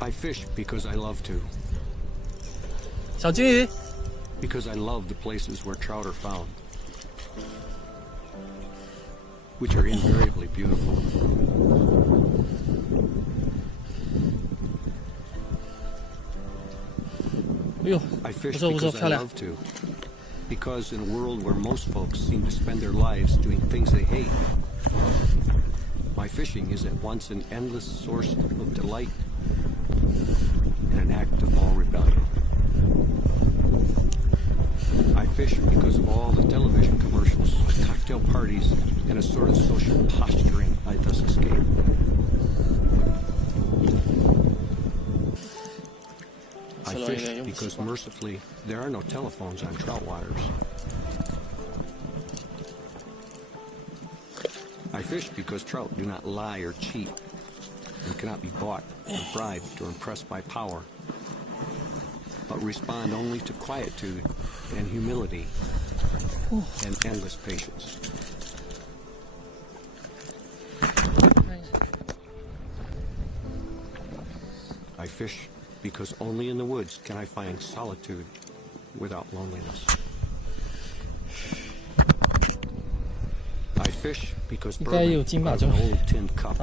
I fish because I love to. 小金鱼。 Because I love the places where trout are found, which are invariably beautiful. I fish because I love to. Because in a world where most folks seem to spend their lives doing things they hate, my fishing is at once an endless source of delight and an act of moral rebellion. I fish because of all the television commercials, cocktail parties, and a sort of social posturing I thus escape. I fish because mercifully there are no telephones on trout waters. I fish because trout do not lie or cheat and cannot be bought or bribed or impressed by power, but respond only to quietude and humility and endless patience. I fish because only in the woods can I find solitude without loneliness. I fish because bourbon out of an old tin cup